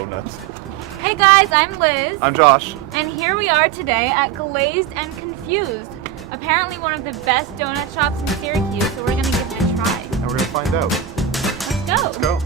Donuts. Hey guys, I'm Liz. I'm Josh. And here we are today at Glazed and Confused. Apparently one of the best donut shops in Syracuse, so we're gonna give it a try. And we're gonna find out. Let's go. Let's go.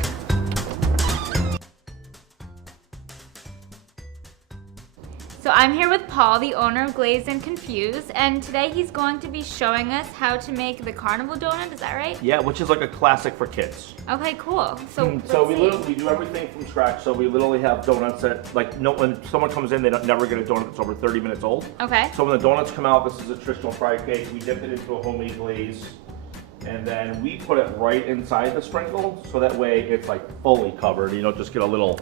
So I'm here with Paul, the owner of Glazed and Confused, and today he's going to be showing us how to make the carnival donut, is that right? Yeah, which is like a classic for kids. Okay, cool. So we do everything from scratch. So we literally have donuts that, when someone comes in, they don't never get a donut that's over 30 minutes old. Okay. So when the donuts come out, this is a traditional fried cake. We dip it into a homemade glaze, and then we put it right inside the sprinkle, so that way it's like fully covered. You don't just get a little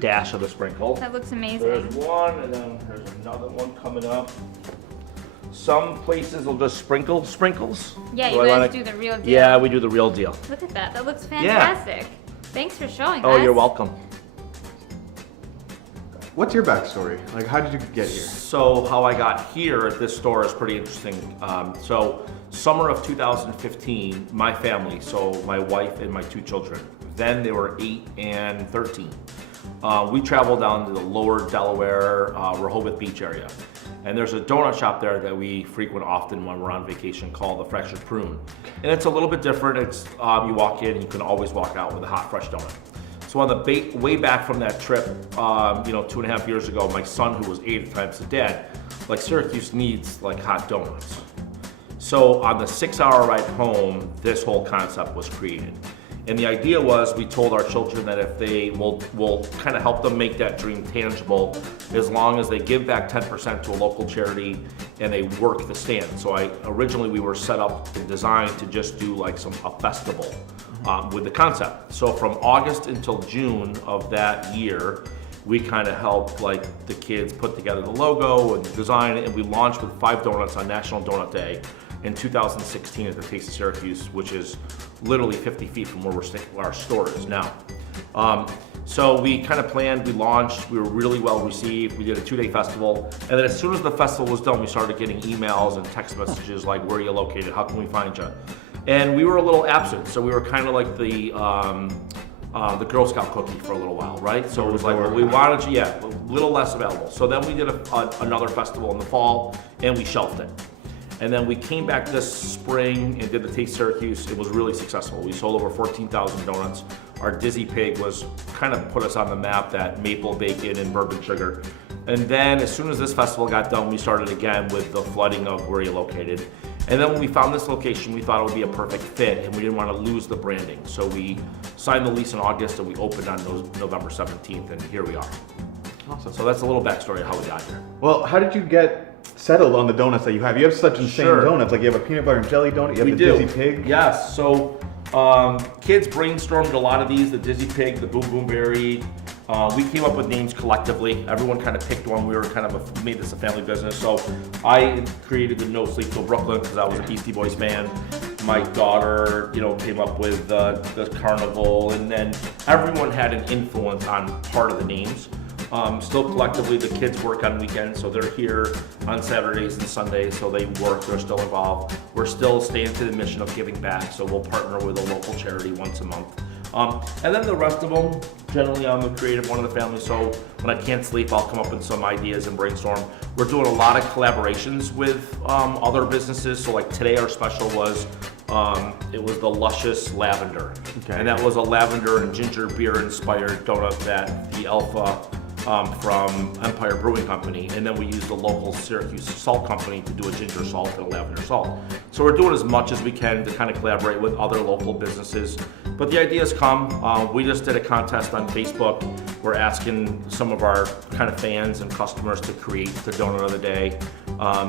dash of the sprinkle. That looks amazing. There's one, and then there's another one coming up. Some places will just sprinkle sprinkles. Yeah, So you guys do the real deal. Yeah, we do the real deal. Look at that, that looks fantastic. Thanks for showing us. Oh, you're welcome. What's your backstory? Like, how did you get here? So how I got here at this store is pretty interesting. So summer of 2015, my family, so my wife and my two children, then they were 8 and 13. We traveled down to the lower Delaware, Rehoboth Beach area. And there's a donut shop there that we frequent often when we're on vacation called the Fractured Prune. And it's a little bit different. It's you walk in and you can always walk out with a hot, fresh donut. So on the way back from that trip, 2.5 years ago, my son, who was 8 at the time, said, "Dad, like Syracuse needs like hot donuts." So on the 6-hour ride home, this whole concept was created. And the idea was, we told our children that if they will kind of help them make that dream tangible, as long as they give back 10% to a local charity and they work the stand. So originally we were set up and designed to just do like a festival with the concept. So from August until June of that year, we kind of helped like the kids put together the logo and the design, and we launched with 5 donuts on National Donut Day in 2016 at the Taste of Syracuse, which is literally 50 feet from where our store is now. So we kind of planned, we launched, we were really well received. We did a 2-day festival, and then as soon as the festival was done, we started getting emails and text messages like, "Where are you located? How can we find you?" And we were a little absent, so we were kind of like the Girl Scout cookie for a little while, right? So it was like, well, we wanted you, a little less available. So then we did another festival in the fall, and we shelved it. And then we came back this spring and did the Taste Syracuse. It was really successful. We sold over 14,000 donuts. Our Dizzy Pig was kind of put us on the map, that maple bacon and bourbon sugar. And then as soon as this festival got done, we started again with the flooding of Where You Located. And then when we found this location, we thought it would be a perfect fit, and we didn't want to lose the branding. So we signed the lease in August, and we opened on November 17th, and here we are. Awesome. So that's a little backstory of how we got here. Well, how did you get settled on the donuts that you have? You have such insane Sure. donuts. Like, you have a peanut butter and jelly donut, you have We the do. Dizzy Pig. Yes, so kids brainstormed a lot of these, the Dizzy Pig, the Boom Boom Berry. We came up with names collectively. Everyone kind of picked one. We were kind of made this a family business. So I created the No Sleep Till Brooklyn because I was a Beastie Boys fan. My daughter, came up with the Carnival, and then everyone had an influence on part of the names. Still collectively, the kids work on weekends, so they're here on Saturdays and Sundays, so they work, they're still involved. We're still staying to the mission of giving back, so we'll partner with a local charity once a month. And then the rest of them, generally I'm the creative one of the family, so when I can't sleep, I'll come up with some ideas and brainstorm. We're doing a lot of collaborations with other businesses, so like today our special was, it was the Luscious Lavender. Okay. And that was a lavender and ginger beer inspired donut that the Alpha from Empire Brewing Company, and then we used the local Syracuse salt company to do a ginger salt and a lavender salt. So we're doing as much as we can to kind of collaborate with other local businesses. But the ideas come. We just did a contest on Facebook. We're asking some of our kind of fans and customers to create the donut of the day.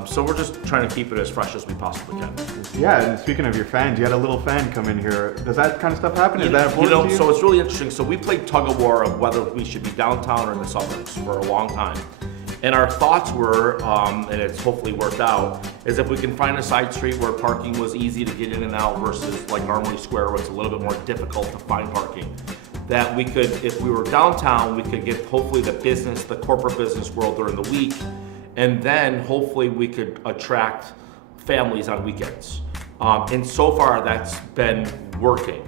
So we're just trying to keep it as fresh as we possibly can. Yeah, and speaking of your fans, you had a little fan come in here. Does that kind of stuff happen? Is that important to you? So it's really interesting. So we played tug of war of whether we should be downtown or in the suburbs for a long time. And our thoughts were, and it's hopefully worked out, is if we can find a side street where parking was easy to get in and out versus like Armory Square where it's a little bit more difficult to find parking, that we could, if we were downtown, we could get hopefully the corporate business world during the week, and then hopefully we could attract families on weekends. And so far that's been working.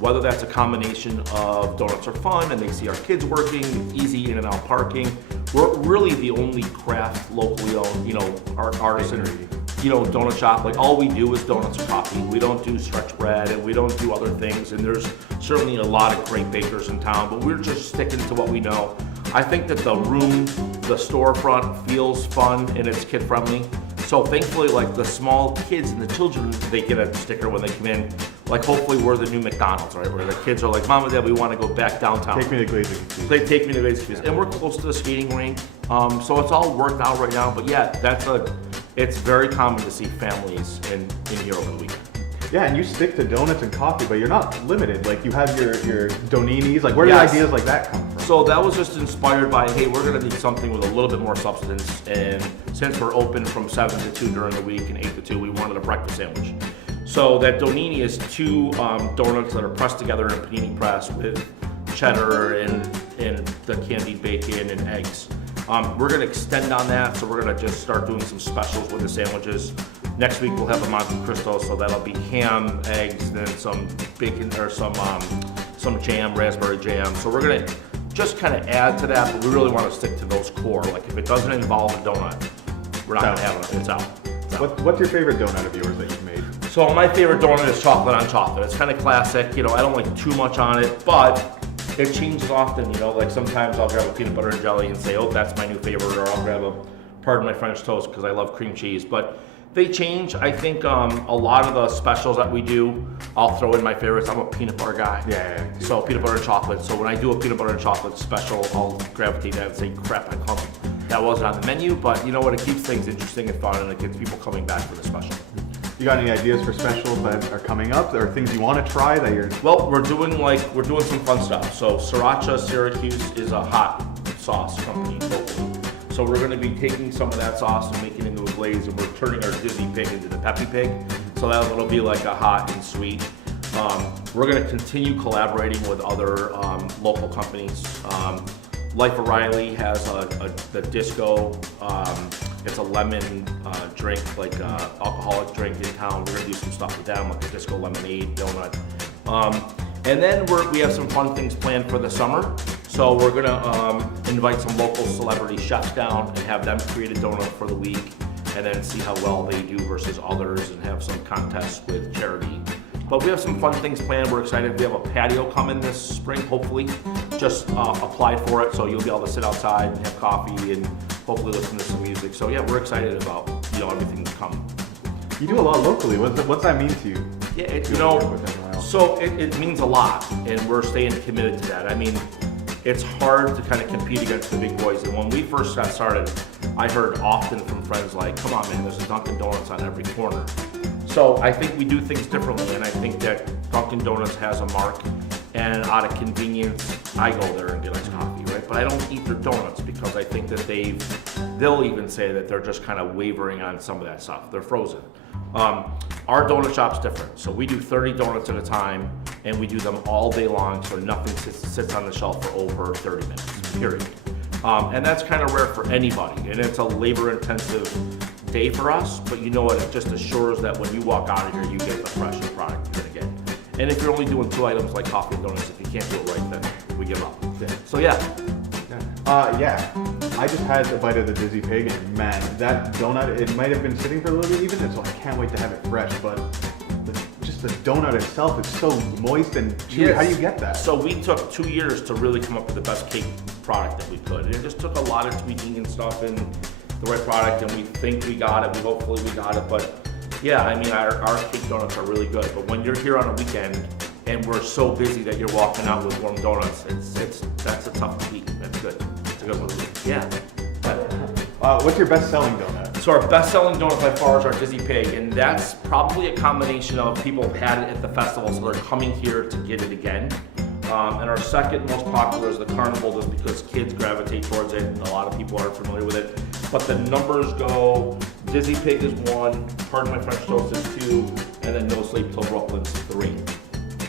Whether that's a combination of donuts are fun and they see our kids working, easy in and out parking. We're really the only craft, locally owned, artisan, donut shop. Like all we do is donuts and coffee. We don't do stretch bread and we don't do other things. And there's certainly a lot of great bakers in town, but we're just sticking to what we know. I think that the storefront feels fun and it's kid friendly. So thankfully, like the small kids and the children, they get a sticker when they come in. Like hopefully we're the new McDonald's, right? Where the kids are like, Mom and Dad, we want to go back downtown. Take me to Glazed and Confused. They take me to Glazed and Confused. And we're close to the skating rink. So it's all worked out right now. But yeah, it's very common to see families in here over the weekend. Yeah, and you stick to donuts and coffee, but you're not limited. Like you have your doninis. Like where do ideas like that come from? So that was just inspired by, hey, we're gonna need something with a little bit more substance. And since we're open from 7 to 2 during the week and 8 to 2, we wanted a breakfast sandwich. So that donini is 2 donuts that are pressed together in a panini press with cheddar and the candied bacon and eggs. We're gonna extend on that, so we're gonna just start doing some specials with the sandwiches. Next week we'll have a Monte Cristo, so that'll be ham, eggs, then some bacon or some jam, raspberry jam. So we're gonna just kind of add to that, but we really want to stick to those core. Like if it doesn't involve a donut, we're not gonna have it. It's out. What's your favorite donut of yours that you've made? So my favorite donut is chocolate on chocolate. It's kind of classic. I don't like too much on it, but it changes often. Like sometimes I'll grab a peanut butter and jelly and say, oh, that's my new favorite, or I'll grab pardon my French toast because I love cream cheese. But they change. I think a lot of the specials that we do, I'll throw in my favorites. I'm a peanut butter guy. Yeah. So peanut butter and chocolate. So when I do a peanut butter and chocolate special, I'll gravitate that and say, crap, that wasn't on the menu. But you know what? It keeps things interesting and fun, and it gets people coming back for the special. You got any ideas for specials that are coming up, or things you want to try that you're? Well, we're doing some fun stuff. So Sriracha Syracuse is a hot sauce company locally. So we're going to be taking some of that sauce and making it into a glaze, and we're turning our Disney pig into the Peppy Pig. So that'll be like a hot and sweet. We're going to continue collaborating with other local companies. Life O'Reilly has the Disco. It's a lemon drink, like alcoholic drink in town. We're gonna do some stuff with them, like a Disco lemonade donut. And then we have some fun things planned for the summer. So we're gonna invite some local celebrity chefs down and have them create a donut for the week, and then see how well they do versus others, and have some contests with charity. But we have some fun things planned. We're excited. We have a patio coming this spring, hopefully. Just applied for it, so you'll be able to sit outside and have coffee and hopefully listen to some music. So yeah, we're excited about everything to come. You do a lot locally. What's that mean to you? Yeah, it means a lot, and we're staying committed to that. I mean, it's hard to kind of compete against the big boys. And when we first got started, I heard often from friends like, "Come on, man, there's a Dunkin' Donuts on every corner." So I think we do things differently, and I think that Dunkin' Donuts has a mark. And out of convenience, I go there and get iced coffee, right? But I don't eat their donuts because I think that they'll even say that they're just kind of wavering on some of that stuff. They're frozen. Our donut shop's different. So we do 30 donuts at a time, and we do them all day long, so nothing sits on the shelf for over 30 minutes, period. And that's kind of rare for anybody, and it's a labor-intensive day for us, but you know what, it just assures that when you walk out of here, you get the freshest product you're gonna get. And if you're only doing 2 items like coffee and donuts, if you can't do it right, then we give up. So yeah. I just had a bite of the Dizzy Pig, and man, that donut, it might have been sitting for a little bit even, so I can't wait to have it fresh, but just the donut itself is so moist and chewy. Yes. How do you get that? So we took 2 years to really come up with the best cake product that we could. And it just took a lot of tweaking and stuff and the right product, and we think we got it, hopefully we got it, but yeah, I mean, our cake donuts are really good, but when you're here on a weekend and we're so busy that you're walking out with warm donuts, that's a tough to beat. That's good. It's a good one. Yeah. What's your best-selling donut? So our best-selling donut by far is our Dizzy Pig, and that's probably a combination of people have had it at the festival, so they're coming here to get it again. And our second most popular is the Carnival, just because kids gravitate towards it, and a lot of people aren't familiar with it. But the numbers go, Dizzy Pig is 1, Pardon My French Toast is 2, and then No Sleep Till Brooklyn's 3.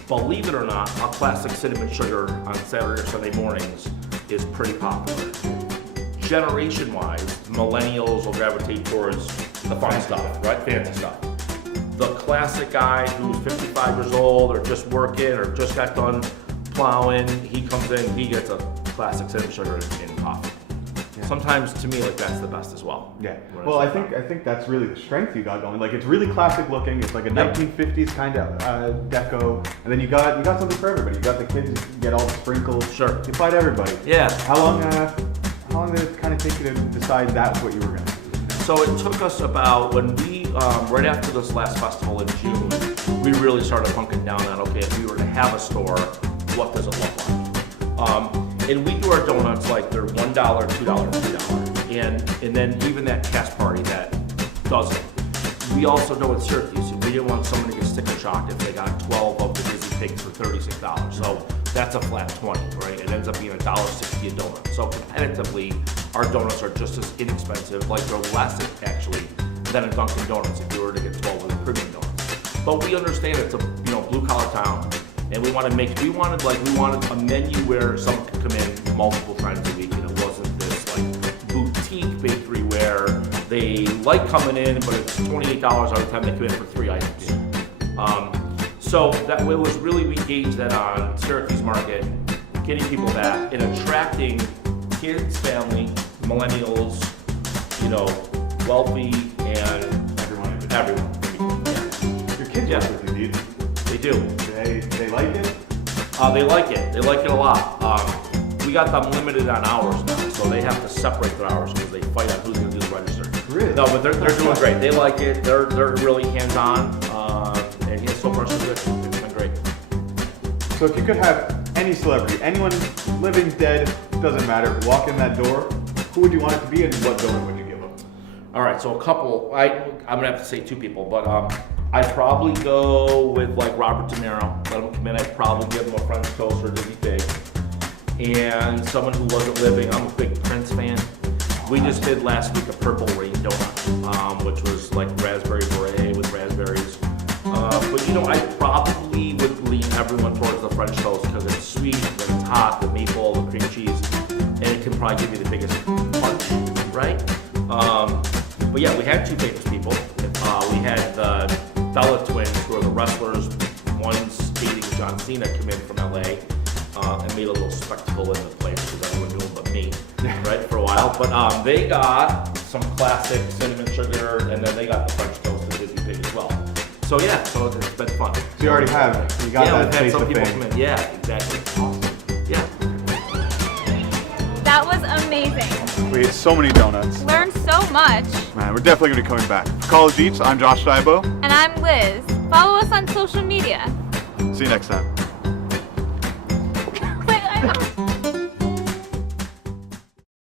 Believe it or not, a classic cinnamon sugar on Saturday or Sunday mornings is pretty popular. Generation-wise, millennials will gravitate towards the fun stuff, right? Fancy stuff. The classic guy who's 55 years old or just working or just got done plowing, he comes in, he gets a classic cinnamon sugar and coffee. Yeah. Sometimes to me, like that's the best as well. Yeah. When Well, I it's think that's really the strength you got going. Like it's really classic looking. It's like a Yep. 1950s kind of deco, and then you got something for everybody. You got the kids, you get all the sprinkles. Sure. You apply to everybody. Yeah. How long did it kind of take you to decide that's what you were gonna do? So it took us about, when we, right after this last festival in June, we really started hunking down on, okay, if we were to have a store, what does it look like? And we do our donuts like they're $1, $2, $3. And then even that cast party that does it. We also know at Syracuse, we didn't want someone to get sticker shocked if they got 12 of the Dizzy Pigs for $36. So that's a flat 20, right? It ends up being $1.60 a donut. So competitively, our donuts are just as inexpensive, like they're less actually than a Dunkin' Donuts if you were to get 12 of the premium donuts. But we understand it's a blue collar town, and we wanted a menu where someone could come in multiple times a week, and it wasn't this like boutique bakery where they like coming in, but it's $28 every time they come in for 3 items. So that it was really, we gauged that on Syracuse market, getting people that and attracting kids, family, millennials, wealthy, and Everyone. Your kids Yeah. work with you, dude. They do. They like it. They like it. They like it a lot. We got them limited on hours now, so they have to separate their hours because they fight on who's going to do the register. Really? No, but they're doing great. They like it. They're really hands-on, and yeah, so far so good. It's been great. So if you could have any celebrity, anyone living, dead, doesn't matter, walk in that door, who would you want it to be, and what donut would you give them? All right, so a couple. I'm gonna have to say 2 people, but I'd probably go with like Robert De Niro. Let him come in. I'd probably give him a French toast or a Dizzy Pig. And someone who wasn't living. I'm a big Prince fan. We just did last week a Purple Rain donut, which was like raspberry beret with raspberries. But I probably would lean everyone towards the French toast because it's sweet, and it's hot, the maple, the cream cheese, and it can probably give you the biggest punch, right? But yeah, we had 2 famous people. We had the Bella twins, who are the wrestlers. One's dating John Cena, come in from LA and made a little spectacle in the place because everyone knew him but me, right, for a while. But they got some classic cinnamon sugar, and then they got the French toast and Dizzy Pig as well. So yeah, so it's been fun. So you already have it. You got Yeah, that we've had taste some of people fame. come in. Yeah, exactly. Yeah. That was amazing. We ate so many donuts. Learned so much. Man, we're definitely going to be coming back. For College Eats, I'm Josh Daibo. And I'm Liz. Follow us on social media. See you next time.